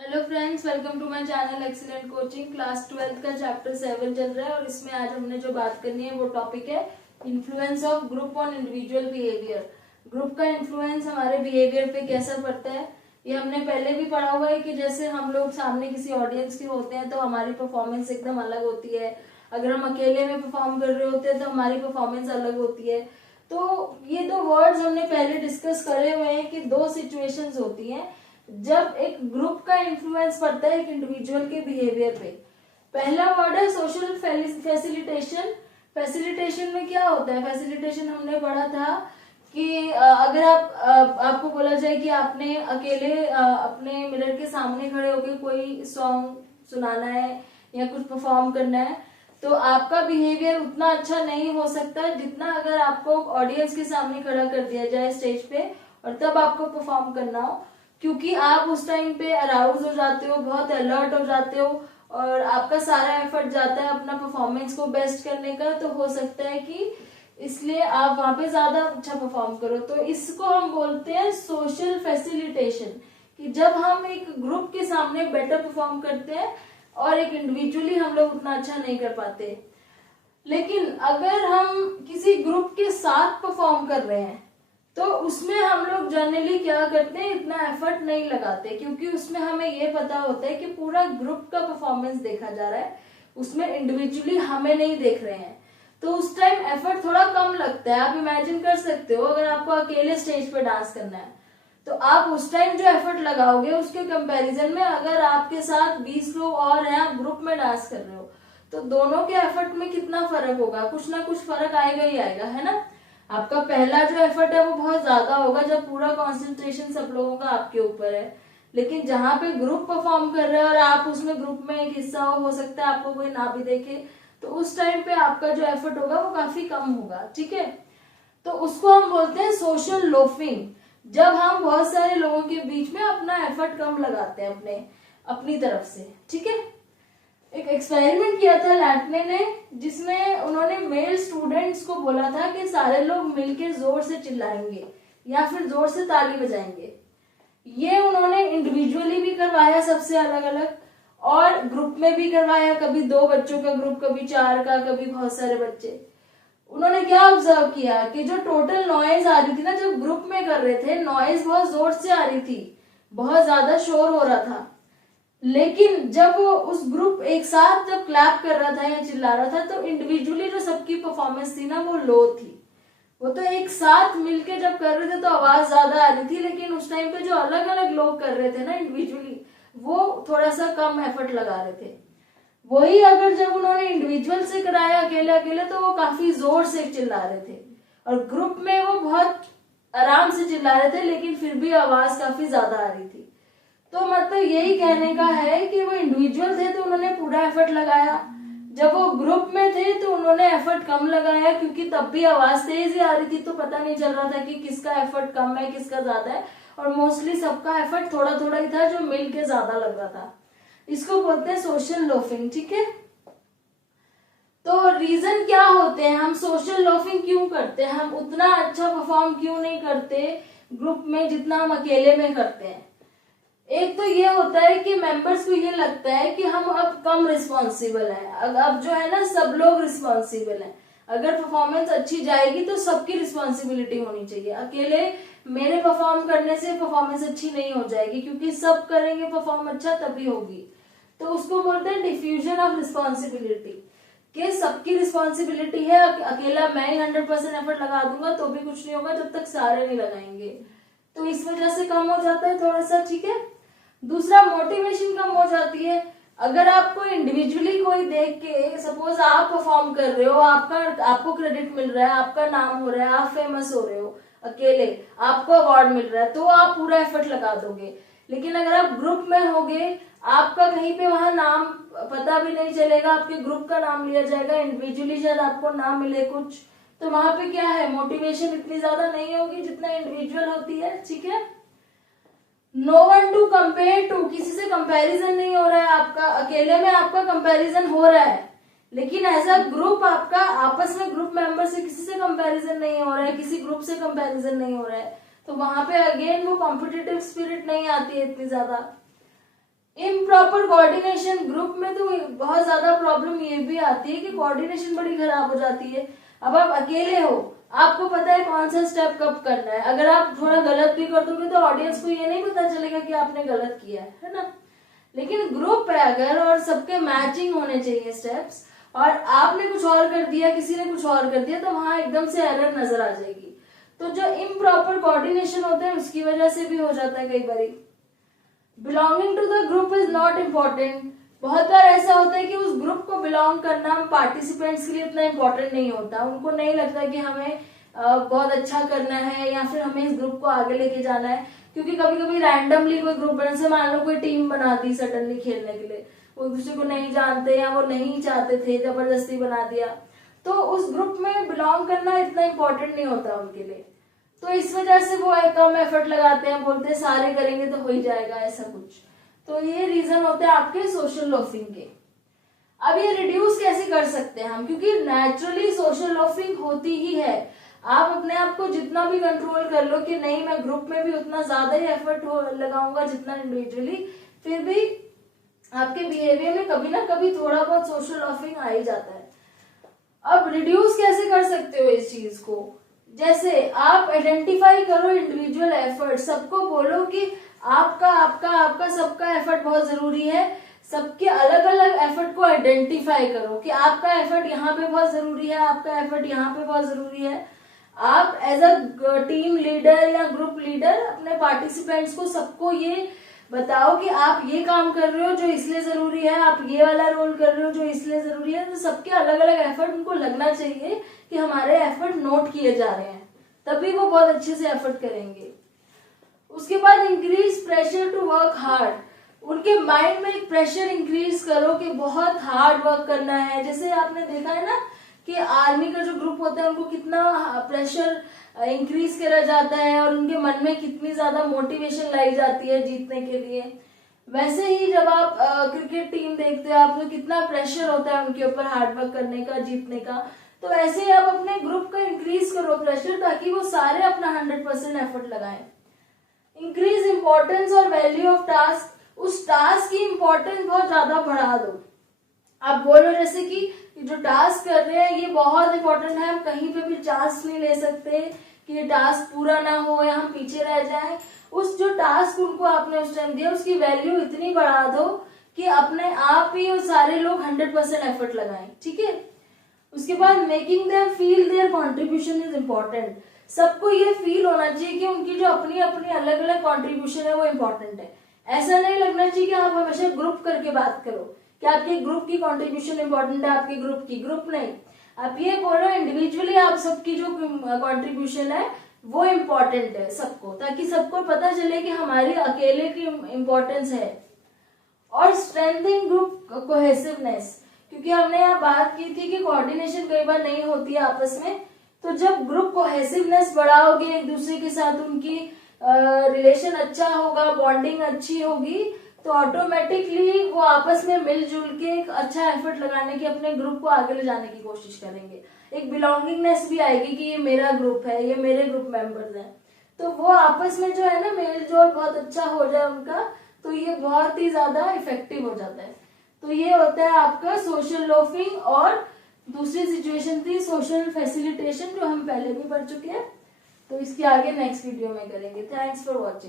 Hello friends, welcome to my channel excellent coaching. Class 12 का chapter 7 चल रहा है और इसमें आज हमने जो बात करनी है वो टॉपिक है influence of group on individual behaviour. Group का इन्फ्लुएंस हमारे बिहेवियर पे कैसा पड़ता है, ये हमने पहले भी पढ़ा हुआ है कि जैसे हम लोग सामने किसी ऑडियंस के होते हैं तो हमारी परफॉर्मेंस एकदम अलग होती है। अगर हम अकेले में परफॉर्म कर रहे होते हैं तो हमारी परफॉर्मेंस अलग होती है। तो ये दो वर्ड्स हमने पहले डिस्कस करे हुए हैं कि दो सिचुएशंस होती हैं जब एक ग्रुप का इन्फ्लुएंस पड़ता है एक इंडिविजुअल के बिहेवियर पे। पहला वर्ड है सोशल फैसिलिटेशन। फैसिलिटेशन में क्या होता है? फैसिलिटेशन हमने पढ़ा था कि अगर आपको बोला जाए कि आपने अकेले अपने मिरर के सामने खड़े होकर कोई सॉन्ग सुनाना है या कुछ परफॉर्म करना है तो आपका बिहेवियर उतना अच्छा नहीं हो सकता जितना अगर आपको ऑडियंस के सामने खड़ा कर दिया जाए स्टेज पे और तब आपको परफॉर्म करना हो, क्योंकि आप उस टाइम पे अराउज हो जाते हो, बहुत अलर्ट हो जाते हो और आपका सारा एफर्ट जाता है अपना परफॉर्मेंस को बेस्ट करने का। तो हो सकता है कि इसलिए आप वहां पे ज्यादा अच्छा परफॉर्म करो। तो इसको हम बोलते हैं सोशल फैसिलिटेशन, कि जब हम एक ग्रुप के सामने बेटर परफॉर्म करते हैं और एक इंडिविजुअली हम लोग उतना अच्छा नहीं कर पाते। लेकिन अगर हम किसी ग्रुप के साथ परफॉर्म कर रहे हैं तो उसमें हम लोग जनरली क्या करते हैं, इतना एफर्ट नहीं लगाते, क्योंकि उसमें हमें ये पता होता है कि पूरा ग्रुप का परफॉर्मेंस देखा जा रहा है, उसमें इंडिविजुअली हमें नहीं देख रहे हैं। तो उस टाइम एफर्ट थोड़ा कम लगता है। आप इमेजिन कर सकते हो अगर आपको अकेले स्टेज पे डांस करना है तो आप उस टाइम जो एफर्ट लगाओगे उसके कंपैरिजन में अगर आपके साथ 20 लोग और हैं, आप ग्रुप में डांस कर रहे हो, तो दोनों के एफर्ट में कितना फर्क होगा? कुछ ना कुछ फर्क आएगा ही आएगा, है ना। आपका पहला जो एफर्ट है वो बहुत ज्यादा होगा जब पूरा कंसंट्रेशन सब लोगों का आपके ऊपर है। लेकिन जहां पे ग्रुप परफॉर्म कर रहे हो और आप उसमें ग्रुप में एक हिस्सा हो सकता है आपको कोई ना भी देखे, तो उस टाइम पे आपका जो एफर्ट होगा वो काफी कम होगा। ठीक है, तो उसको हम बोलते हैं सोशल लोफिंग, जब हम बहुत सारे लोगों के बीच में अपना एफर्ट कम लगाते हैं अपनी तरफ से। ठीक है, एक एक्सपेरिमेंट किया था लैटने ने, जिसमें उन्होंने मेल स्टूडेंट्स को बोला था कि सारे लोग मिलके जोर से चिल्लाएंगे या फिर जोर से ताली बजाएंगे। ये उन्होंने इंडिविजुअली भी करवाया सबसे अलग अलग और ग्रुप में भी करवाया, कभी 2 बच्चों का ग्रुप, कभी 4 का, कभी बहुत सारे बच्चे। उन्होंने क्या ऑब्जर्व किया कि जो टोटल नॉइज आ रही थी ना, जब ग्रुप में कर रहे थे नॉइज बहुत जोर से आ रही थी, बहुत ज्यादा शोर हो रहा था। लेकिन जब वो उस ग्रुप एक साथ जब क्लैप कर रहा था या चिल्ला रहा था तो इंडिविजुअली जो सबकी परफॉर्मेंस थी ना वो लो थी। वो तो एक साथ मिलके जब कर रहे थे तो आवाज ज्यादा आ रही थी, लेकिन उस टाइम पे जो अलग अलग लोग कर रहे थे ना इंडिविजुअली, वो थोड़ा सा कम एफर्ट लगा रहे थे। वही अगर जब उन्होंने इंडिविजुअल से कराया अकेले अकेले तो वो काफी जोर से चिल्ला रहे थे और ग्रुप में वो बहुत आराम से चिल्ला रहे थे, लेकिन फिर भी आवाज काफी ज्यादा आ रही थी। तो मतलब यही कहने का है कि वो इंडिविजुअल थे तो उन्होंने पूरा एफर्ट लगाया, जब वो ग्रुप में थे तो उन्होंने एफर्ट कम लगाया, क्योंकि तब भी आवाज तेज ही आ रही थी तो पता नहीं चल रहा था कि किसका एफर्ट कम है किसका ज्यादा है, और मोस्टली सबका एफर्ट थोड़ा थोड़ा ही था जो मिल के ज्यादा लग रहा था। इसको बोलते हैं सोशल लोफिंग। ठीक है, तो रीजन क्या होते हैं, हम सोशल लोफिंग क्यों करते हैं, हम उतना अच्छा परफॉर्म क्यों नहीं करते ग्रुप में जितना हम अकेले में करते हैं? एक तो ये होता है कि मेंबर्स को ये लगता है कि हम अब कम रिस्पॉन्सिबल हैं, अब जो है ना सब लोग रिस्पॉन्सिबल हैं, अगर परफॉर्मेंस अच्छी जाएगी तो सबकी रिस्पॉन्सिबिलिटी होनी चाहिए, अकेले मेरे परफॉर्म करने से परफॉर्मेंस अच्छी नहीं हो जाएगी, क्योंकि सब करेंगे परफॉर्म अच्छा तभी होगी। तो उसको बोलते हैं डिफ्यूजन ऑफ रिस्पॉन्सिबिलिटी, कि सबकी रिस्पॉन्सिबिलिटी है, अकेला मैं ही 100% एफर्ट लगा दूंगा तो भी कुछ नहीं होगा जब तक सारे नहीं लगाएंगे, तो इस वजह से कम हो जाता है थोड़ा सा। ठीक है, दूसरा मोटिवेशन कम हो जाती है। अगर आपको इंडिविजुअली कोई देख के, सपोज आप परफॉर्म कर रहे हो, आपको क्रेडिट मिल रहा है, आपका नाम हो रहा है, आप फेमस हो रहे हो, अकेले आपको अवार्ड मिल रहा है तो आप पूरा एफर्ट लगा दोगे। लेकिन अगर आप ग्रुप में होगे, आपका कहीं पे वहां नाम पता भी नहीं चलेगा, आपके ग्रुप का नाम लिया जाएगा, इंडिविजुअली शायद आपको नाम मिले कुछ, तो वहां पे क्या है, मोटिवेशन इतनी ज्यादा नहीं होगी जितना इंडिविजुअल होती है। ठीक है, no one to compare to, किसी से कंपैरिजन नहीं हो रहा है आपका, अकेले में आपका कंपैरिजन हो रहा है, लेकिन एज अ ग्रुप आपका आपस में ग्रुप मेंबर से किसी से कंपैरिजन नहीं हो रहा है, किसी ग्रुप से कंपैरिजन नहीं हो रहा है, तो वहां पे अगेन वो कॉम्पिटिटिव स्पिरिट नहीं आती है इतनी ज्यादा। इम्प्रॉपर कोऑर्डिनेशन, ग्रुप में तो बहुत ज्यादा प्रॉब्लम ये भी आती है कि कोऑर्डिनेशन बड़ी खराब हो जाती है। अब आप अकेले हो, आपको पता है कौन सा स्टेप कब करना है, अगर आप थोड़ा गलत भी कर दोगे तो ऑडियंस को ये नहीं पता चलेगा कि आपने गलत किया है ना। लेकिन ग्रुप है अगर, और सबके मैचिंग होने चाहिए स्टेप्स, और आपने कुछ और कर दिया, किसी ने कुछ और कर दिया, तो वहां एकदम से एरर नजर आ जाएगी। तो जो इम्प्रॉपर कोऑर्डिनेशन होता है उसकी वजह से भी हो जाता है कई बार। Belonging to the group is not important. बहुत बार ऐसा होता है कि उस ग्रुप को बिलोंग करना पार्टिसिपेंट्स के लिए इतना इम्पोर्टेंट नहीं होता, उनको नहीं लगता कि हमें बहुत अच्छा करना है या फिर हमें इस ग्रुप को आगे लेके जाना है, क्योंकि कभी कभी रैंडमली कोई ग्रुप बना, से मान लो कोई टीम बना दी सडनली खेलने के लिए, वो एक दूसरे को नहीं जानते या वो नहीं चाहते थे, जबरदस्ती बना दिया, तो उस ग्रुप में बिलोंग करना इतना इम्पोर्टेंट नहीं होता उनके लिए। तो इस वजह से वो कम एफर्ट लगाते हैं, बोलते हैं सारे करेंगे तो हो ही जाएगा, ऐसा कुछ। तो ये रीजन होते हैं आपके सोशल लोफिंग के। अब ये रिड्यूस कैसे कर सकते हैं हम, क्योंकि नेचुरली सोशल लोफिंग होती ही है। आप अपने आप को जितना भी कंट्रोल कर लो कि नहीं मैं ग्रुप में भी उतना ज्यादा ही एफर्ट लगाऊंगा जितना इंडिविजुअली, फिर भी आपके बिहेवियर में कभी ना कभी थोड़ा बहुत सोशल लोफिंग आ ही जाता है। अब रिड्यूस कैसे कर सकते हो इस चीज को, जैसे आप आइडेंटिफाई करो इंडिविजुअल एफर्ट, सबको बोलो कि आपका आपका आपका सबका एफर्ट बहुत जरूरी है, सबके अलग अलग एफर्ट को आइडेंटिफाई करो कि आपका एफर्ट यहाँ पे बहुत जरूरी है, आपका एफर्ट यहाँ पे बहुत जरूरी है। आप एज अ टीम लीडर या ग्रुप लीडर अपने पार्टिसिपेंट्स को सबको ये बताओ कि आप ये काम कर रहे हो जो इसलिए जरूरी है, आप ये वाला रोल कर रहे हो जो इसलिए जरूरी है। तो सबके अलग अलग एफर्ट उनको लगना चाहिए कि हमारे एफर्ट नोट किए जा रहे हैं, तभी वो बहुत अच्छे से एफर्ट करेंगे। उसके बाद increase pressure to work hard, उनके माइंड में एक प्रेशर इंक्रीज करो कि बहुत हार्ड वर्क करना है। जैसे आपने देखा है ना कि आर्मी का जो ग्रुप होता है उनको कितना प्रेशर इंक्रीज करा जाता है और उनके मन में कितनी ज्यादा मोटिवेशन लाई जाती है जीतने के लिए। वैसे ही जब आप क्रिकेट टीम देखते हो आप, तो कितना प्रेशर होता है उनके ऊपर हार्डवर्क करने का, जीतने का। तो ऐसे ही आप अपने ग्रुप का इंक्रीज करो प्रेशर, ताकि वो सारे अपना 100% एफर्ट लगाएं। इंक्रीज इम्पोर्टेंस और वैल्यू ऑफ टास्क, उस टास्क की इम्पोर्टेंस बहुत ज्यादा बढ़ा दो। आप बोलो जैसे कि जो टास्क कर रहे हैं ये बहुत इंपॉर्टेंट है, हम कहीं पे भी चांस नहीं ले सकते कि ये टास्क पूरा ना हो या हम पीछे रह जाएं। उस जो टास्क उनको आपने उस टाइम दिया उसकी वैल्यू इतनी बढ़ा दो कि अपने आप ही वो सारे लोग 100% एफर्ट लगाएं, ठीक है। उसके बाद making them feel their contribution is important, सबको ये फील होना चाहिए कि उनकी जो अपनी अपनी अलग अलग कॉन्ट्रीब्यूशन है वो इम्पोर्टेंट है। ऐसा नहीं लगना चाहिए कि आप हमेशा ग्रुप करके बात करो कि आपके ग्रुप की कंट्रीब्यूशन इंपॉर्टेंट है, आपके ग्रुप की, ग्रुप नहीं। आप ये बोलो इंडिविजुअली आप सबकी जो कंट्रीब्यूशन है वो इम्पोर्टेंट है सबको, ताकि सबको पता चले कि हमारी अकेले की इम्पोर्टेंस है। और स्ट्रेंथिंग ग्रुप कोहेसिवनेस, क्योंकि हमने यहाँ बात की थी कि कोऑर्डिनेशन कई बार नहीं होती है आपस में, तो जब ग्रुप कोहेसिवनेस बढ़ाओगे, एक दूसरे के साथ उनकी रिलेशन अच्छा होगा, बॉन्डिंग अच्छी होगी, तो ऑटोमेटिकली वो आपस में मिलजुल के एक अच्छा एफर्ट लगाने की, अपने ग्रुप को आगे ले जाने की कोशिश करेंगे। एक बिलोंगिंगनेस भी आएगी कि ये मेरा ग्रुप है, ये मेरे ग्रुप मेंबर्स हैं, तो वो आपस में जो है ना मेल जोल बहुत अच्छा हो जाए उनका, तो ये बहुत ही ज्यादा इफेक्टिव हो जाता है। तो ये होता है आपका सोशल लोफिंग। और दूसरी सिचुएशन थी सोशल फैसिलिटेशन, जो हम पहले भी पढ़ चुके हैं, तो इसके आगे नेक्स्ट वीडियो में करेंगे। Thanks for watching.